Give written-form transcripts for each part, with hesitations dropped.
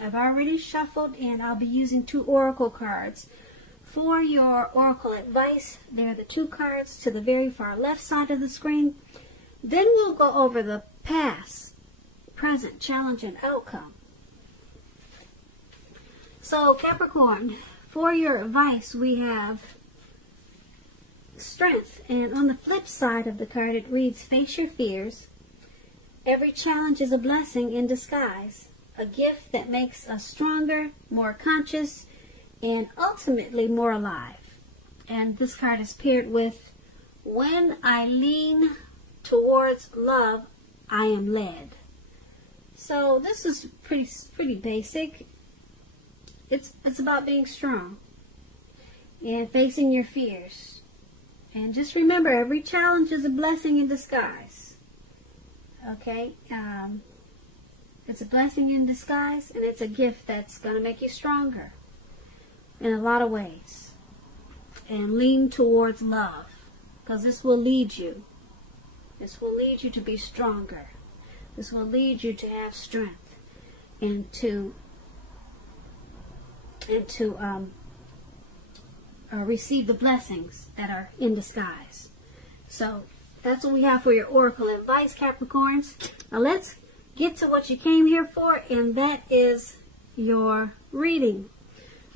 I've already shuffled, and I'll be using 2 oracle cards. For your oracle advice, there are the 2 cards to the very far left side of the screen. Then we'll go over the past, present, challenge, and outcome. So Capricorn, for your advice, we have strength. And on the flip side of the card, it reads, face your fears. Every challenge is a blessing in disguise, a gift that makes us stronger, more conscious, and ultimately more alive. And this card is paired with, when I lean towards love, I am led. So this is pretty basic. It's about being strong and facing your fears. And just remember, every challenge is a blessing in disguise. Okay? It's a blessing in disguise, and it's a gift that's going to make you stronger in a lot of ways. And lean towards love, because this will lead you. This will lead you to be stronger. This will lead you to have strength and to receive the blessings that are in disguise. So that's what we have for your oracle advice, Capricorns. Now let's get to what you came here for, and that is your reading.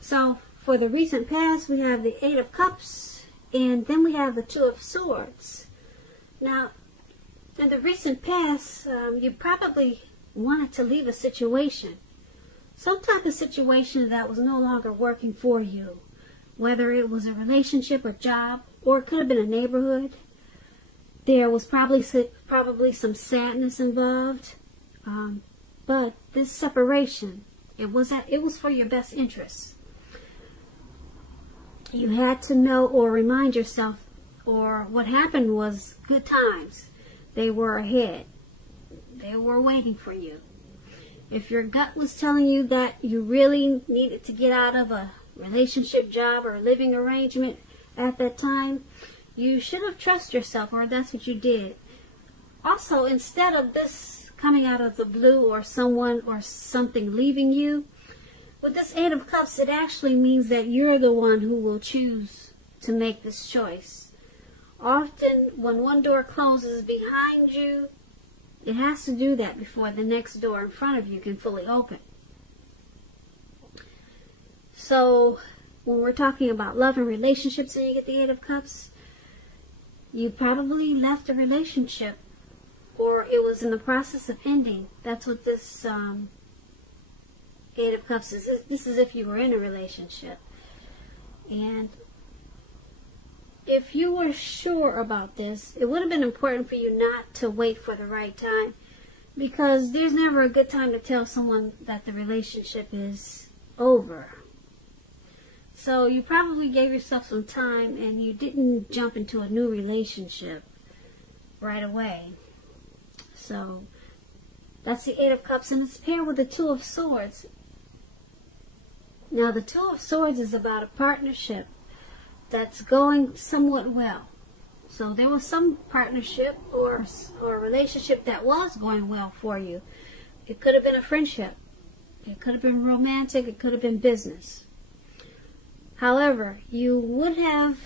So for the recent past, we have the 8 of Cups, and then we have the 2 of Swords. Now, in the recent past, you probably wanted to leave a situation. Some type of situation that was no longer working for you. Whether it was a relationship or job, or it could have been a neighborhood. There was probably some sadness involved. But this separation, it was for your best interests. You had to know or remind yourself, or what happened was good times. They were ahead. They were waiting for you. If your gut was telling you that you really needed to get out of a relationship, job, or living arrangement at that time, you should have trusted yourself, or that's what you did. Also, instead of this coming out of the blue, or someone or something leaving you, with this 8 of Cups, it actually means that you're the one who will choose to make this choice. Often, when one door closes behind you, it has to do that before the next door in front of you can fully open. So, when we're talking about love and relationships and you get the 8 of Cups, you probably left a relationship, or it was in the process of ending. That's what this 8 of Cups is. This is if you were in a relationship. And if you were sure about this, it would have been important for you not to wait for the right time, because there's never a good time to tell someone that the relationship is over. So you probably gave yourself some time, and you didn't jump into a new relationship right away. So that's the 8 of Cups, and it's paired with the 2 of Swords. Now the 2 of Swords is about a partnership that's going somewhat well. So there was some partnership or a relationship that was going well for you. It could have been a friendship. It could have been romantic. It could have been business. However, you would have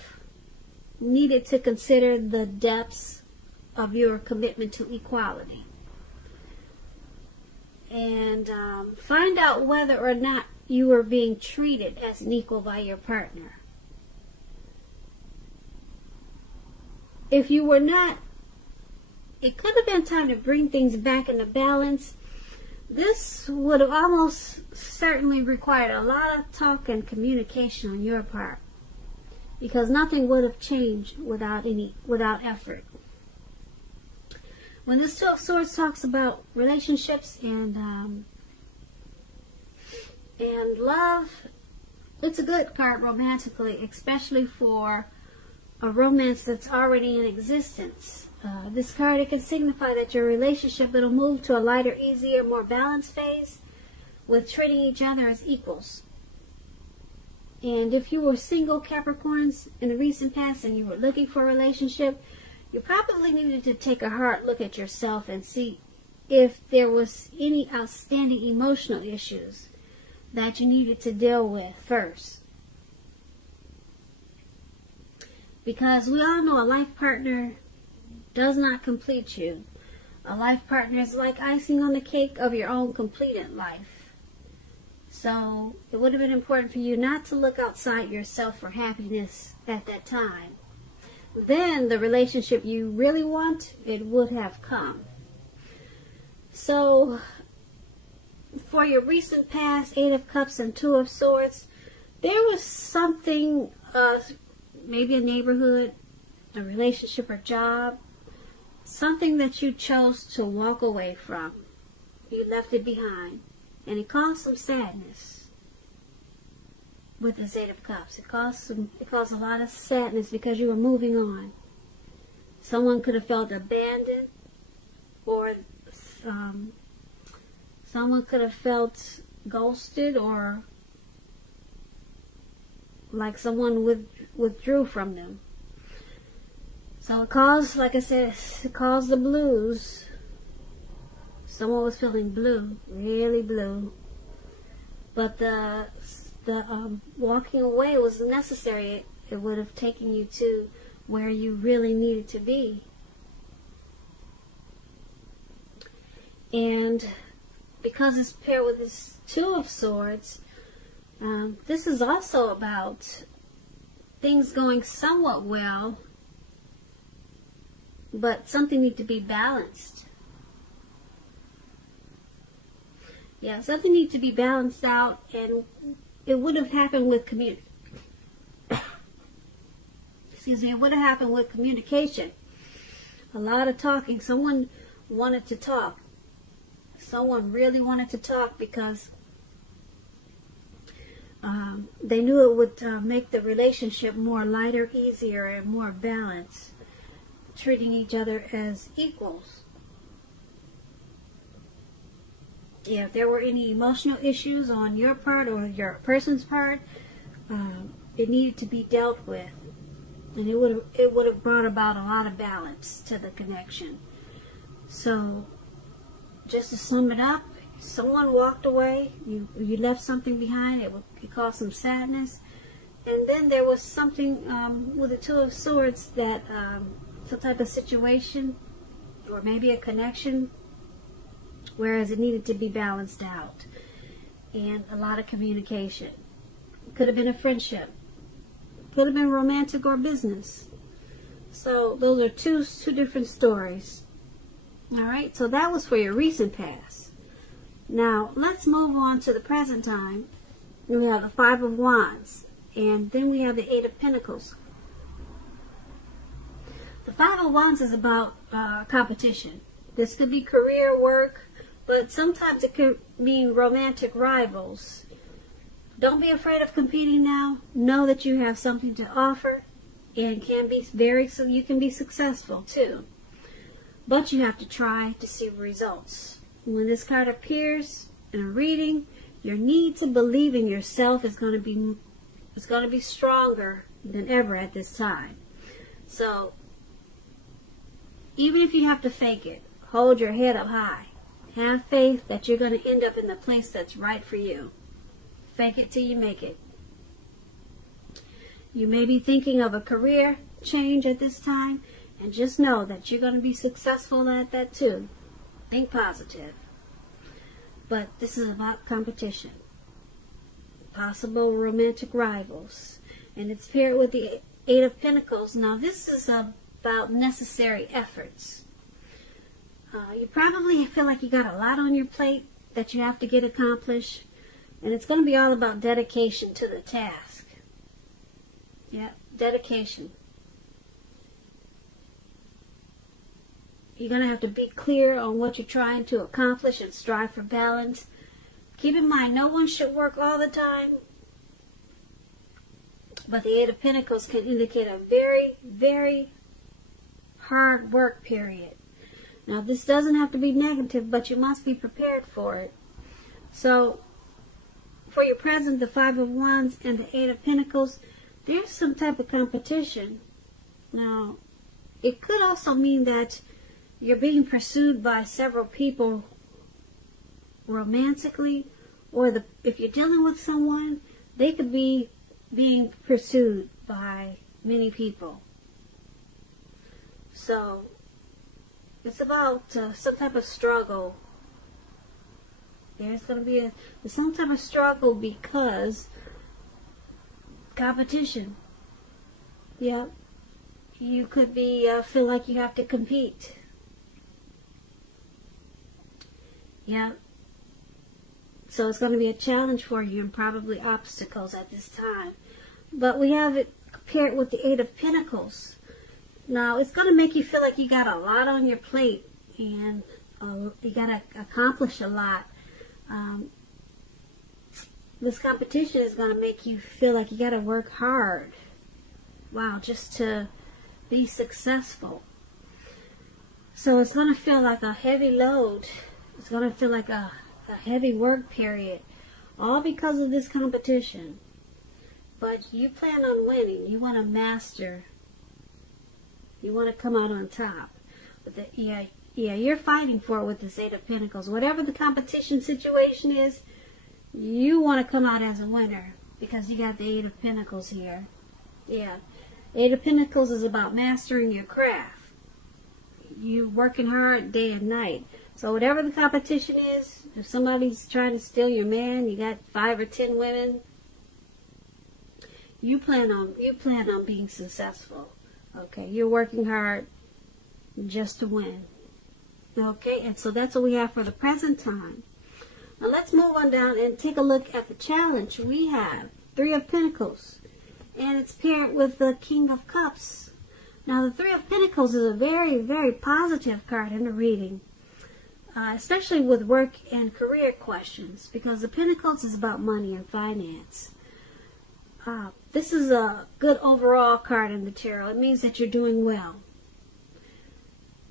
needed to consider the depths of your commitment to equality. And find out whether or not you were being treated as an equal by your partner. If you were not, it could have been time to bring things back into balance. This would have almost certainly required a lot of talk and communication on your part, because nothing would have changed without effort. When this 2 of Swords talks about relationships and love, it's a good card romantically, especially for a romance that's already in existence. This card, it can signify that your relationship, it'll move to a lighter, easier, more balanced phase with treating each other as equals. And if you were single, Capricorns, in the recent past, and you were looking for a relationship, you probably needed to take a hard look at yourself and see if there was any outstanding emotional issues that you needed to deal with first. Because we all know a life partner does not complete you. A life partner is like icing on the cake of your own completed life. So it would have been important for you not to look outside yourself for happiness at that time. Then the relationship you really want, it would have come. So for your recent past, Eight of Cups and Two of Swords, there was something, maybe a neighborhood, a relationship or job, something that you chose to walk away from. You left it behind. And it caused some sadness with this Eight of Cups. It caused a lot of sadness because you were moving on. Someone could have felt abandoned, or someone could have felt ghosted, or like someone withdrew from them. So it caused, like I said, it caused the blues. Someone was feeling blue, really blue. But the walking away was necessary. It would have taken you to where you really needed to be. And because it's paired with this Two of Swords, this is also about things going somewhat well, but something needs to be balanced. Yeah, something needs to be balanced out, and it would have happened with Excuse me, it would have happened with communication. A lot of talking. Someone wanted to talk. Someone really wanted to talk because they knew it would make the relationship more lighter, easier, and more balanced, treating each other as equals. Yeah, if there were any emotional issues on your part or your person's part, it needed to be dealt with, and it would have brought about a lot of balance to the connection. So, just to sum it up, someone walked away. You left something behind. It caused some sadness, and then there was something with the Two of Swords that some type of situation, or maybe a connection, whereas it needed to be balanced out, and a lot of communication. Could have been a friendship, could have been romantic or business. So those are two different stories. All right, so that was for your recent past. Now let's move on to the present time. We have the Five of Wands, and then we have the Eight of Pentacles. The Five of Wands is about competition. This could be career, work, but sometimes it could mean romantic rivals. Don't be afraid of competing now. Know that you have something to offer, and you can be successful too. But you have to try to see results. When this card appears in a reading, your need to believe in yourself is going to be stronger than ever at this time. So even if you have to fake it, hold your head up high. Have faith that you're going to end up in the place that's right for you. Fake it till you make it. You may be thinking of a career change at this time, and just know that you're going to be successful at that too. Think positive. But this is about competition. Possible romantic rivals. And it's paired with the Eight of Pentacles. Now this is about necessary efforts. You probably feel like you got a lot on your plate that you have to get accomplished, and it's going to be all about dedication to the task. Yeah, dedication. You're going to have to be clear on what you're trying to accomplish and strive for balance. Keep in mind, no one should work all the time, but the Eight of Pentacles can indicate a very, very hard work period. Now, this doesn't have to be negative, but you must be prepared for it. So, for your present, the Five of Wands and the Eight of Pentacles, there's some type of competition. Now, it could also mean that you're being pursued by several people romantically, or if you're dealing with someone, they could be being pursued by many people. So it's about some type of struggle. There's going to be some type of struggle because competition. Yeah. You could be feel like you have to compete. Yeah. So it's going to be a challenge for you and probably obstacles at this time. But we have it paired with the Eight of Pentacles. Now, it's going to make you feel like you got a lot on your plate and you got to accomplish a lot. This competition is going to make you feel like you got to work hard. Wow, just to be successful. So it's going to feel like a heavy load. It's going to feel like a heavy work period. All because of this competition. But you plan on winning. You want to master. You want to come out on top. But yeah, you're fighting for it with this Eight of Pentacles. Whatever the competition situation is, you want to come out as a winner because you got the Eight of Pentacles here. Yeah. Eight of Pentacles is about mastering your craft. You working hard day and night. So whatever the competition is, if somebody's trying to steal your man, you got 5 or 10 women, you plan on being successful. Okay, you're working hard just to win. Okay, and so that's what we have for the present time. Now let's move on down and take a look at the challenge. We have Three of Pentacles, and it's paired with the King of Cups. Now the Three of Pentacles is a very, very positive card in the reading, especially with work and career questions, because the Pentacles is about money and finance. This is a good overall card in the tarot. It means that you're doing well.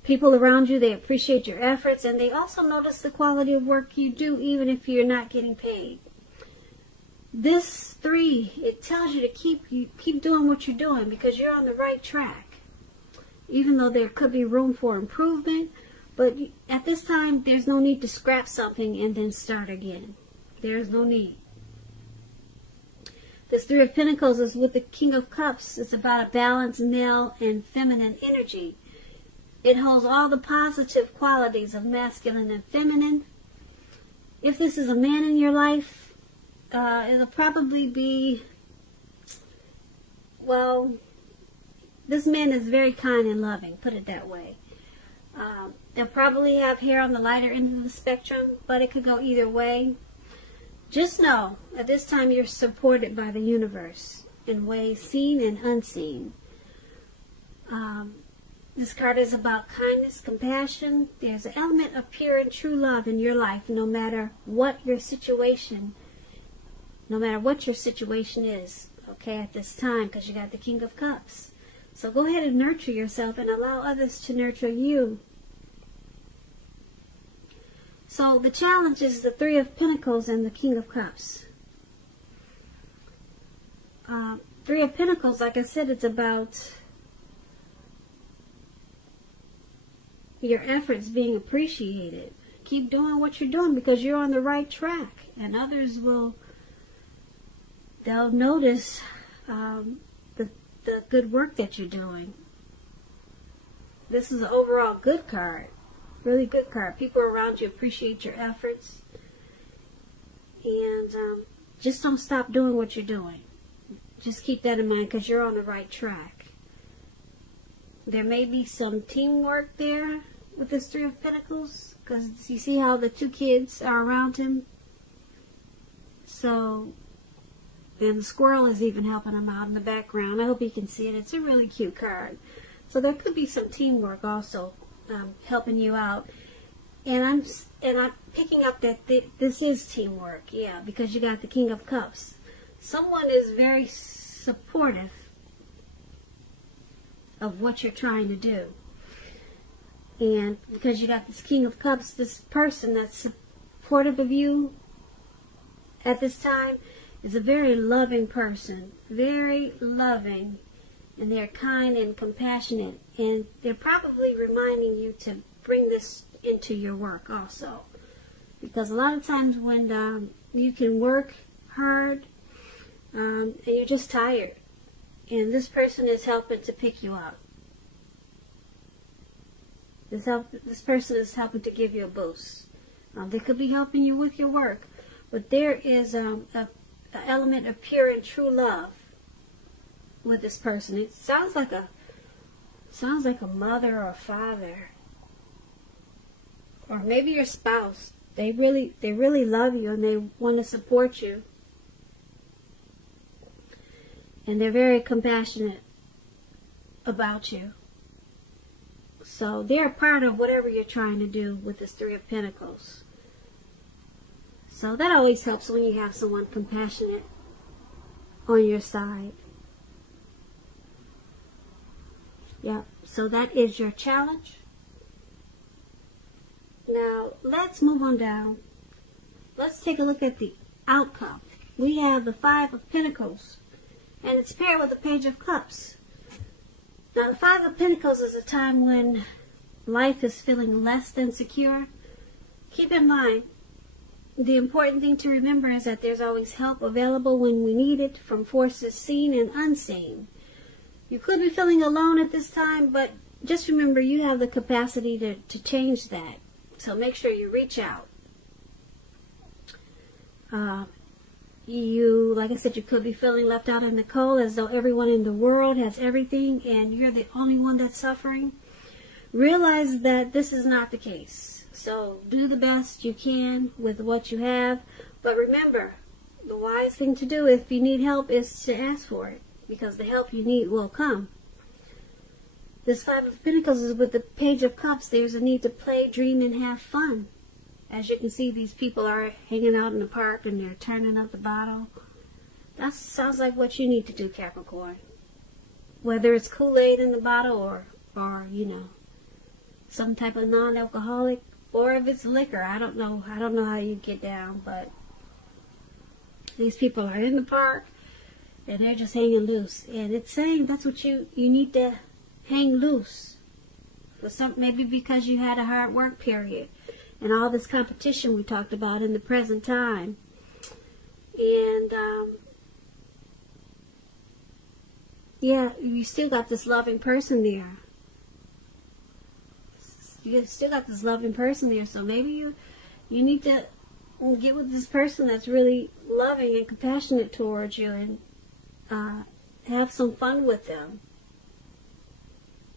People around you, they appreciate your efforts, and they also notice the quality of work you do, even if you're not getting paid. This 3, it tells you to keep doing what you're doing because you're on the right track. Even though there could be room for improvement, but at this time, there's no need to scrap something and then start again. There's no need. This Three of Pentacles is with the King of Cups. It's about a balanced male and feminine energy. It holds all the positive qualities of masculine and feminine. If this is a man in your life, it'll probably be, well, this man is very kind and loving, put it that way. They'll probably have hair on the lighter end of the spectrum, but it could go either way. Just know, at this time, you're supported by the universe in ways seen and unseen. This card is about kindness, compassion. There's an element of pure and true love in your life, no matter what your situation is, okay, at this time, because you got the King of Cups. So go ahead and nurture yourself and allow others to nurture you. So the challenge is the Three of Pentacles and the King of Cups. Three of Pentacles, like I said, it's about your efforts being appreciated. Keep doing what you're doing because you're on the right track, and others they'll notice the good work that you're doing. This is an overall good card. Really good card. People around you appreciate your efforts. And just don't stop doing what you're doing. Just keep that in mind because you're on the right track. There may be some teamwork there with this Three of Pentacles, because you see how the 2 kids are around him. So, and the squirrel is even helping him out in the background. I hope you can see it. It's a really cute card. So there could be some teamwork also helping you out. And I'm picking up that this is teamwork, yeah, because you got the King of Cups. Someone is very supportive of what you're trying to do. And because you got this King of Cups, this person that's supportive of you at this time is a very loving person. Very loving. And they're kind and compassionate. And they're probably reminding you to bring this into your work also. Because a lot of times when you can work hard, and you're just tired. And this person is helping to pick you up. This person is helping to give you a boost. They could be helping you with your work, but there is an element of pure and true love with this person. It sounds like a mother or a father, or maybe your spouse. They really love you and they want to support you, and they're very compassionate about you. So they're a part of whatever you're trying to do with this Three of Pentacles. So that always helps when you have someone compassionate on your side. Yeah, so that is your challenge. Now, let's move on down. Let's take a look at the outcome. We have the Five of Pentacles, and it's paired with the Page of Cups. Now, the Five of Pentacles is a time when life is feeling less than secure. Keep in mind, the important thing to remember is that there's always help available when we need it from forces seen and unseen. You could be feeling alone at this time, but just remember you have the capacity to change that. So make sure you reach out. Like I said, you could be feeling left out in the cold, as though everyone in the world has everything and you're the only one that's suffering. Realize that this is not the case. So do the best you can with what you have. But remember, the wise thing to do if you need help is to ask for it, because the help you need will come. This Five of Pentacles is with the Page of Cups. There's a need to play, dream, and have fun. As you can see, these people are hanging out in the park and they're turning up the bottle. That sounds like what you need to do, Capricorn. Whether it's Kool-Aid in the bottle or you know, some type of non-alcoholic, or if it's liquor. I don't know how you get down, but these people are in the park and they're just hanging loose. And it's saying that's what you need to hang loose. For maybe because you had a hard work period and all this competition we talked about in the present time. And yeah, you still got this loving person there. You still got this loving person there, so maybe you need to get with this person that's really loving and compassionate towards you, and have some fun with them.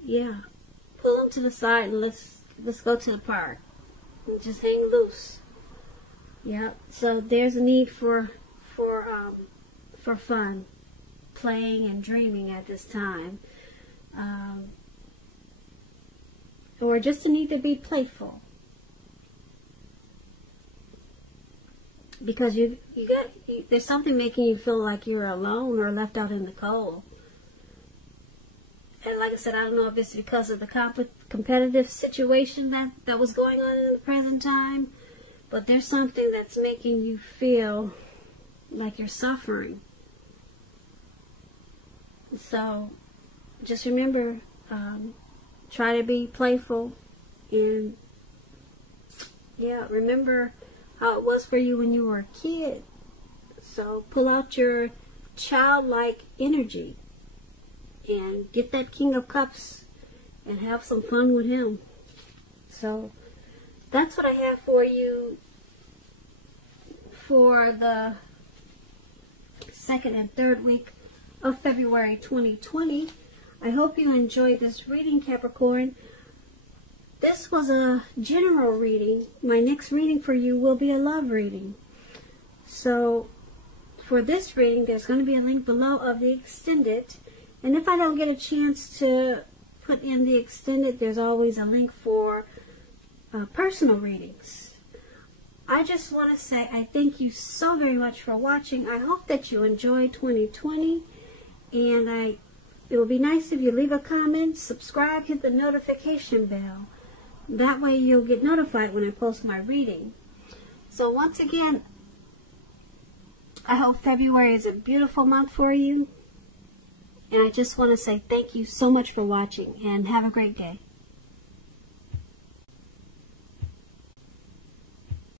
Yeah, pull them to the side and let's go to the park and just hang loose. Yeah, so there's a need for fun, playing and dreaming at this time. Or just a need to be playful, because there's something making you feel like you're alone or left out in the cold. And like I said, I don't know if it's because of the competitive situation that was going on in the present time, but there's something that's making you feel like you're suffering. So just remember, try to be playful, and yeah, remember how it was for you when you were a kid. So pull out your childlike energy and get that King of Cups and have some fun with him. So that's what I have for you for the second and third week of February 2020. I hope you enjoyed this reading, Capricorn. This was a general reading. My next reading for you will be a love reading. So for this reading, there's going to be a link below of the extended. And if I don't get a chance to put in the extended, there's always a link for personal readings. I just want to say I thank you so very much for watching. I hope that you enjoyed 2020. And it would be nice if you leave a comment, subscribe, hit the notification bell. That way you'll get notified when I post my reading. So once again, I hope February is a beautiful month for you. And I just want to say thank you so much for watching, and have a great day.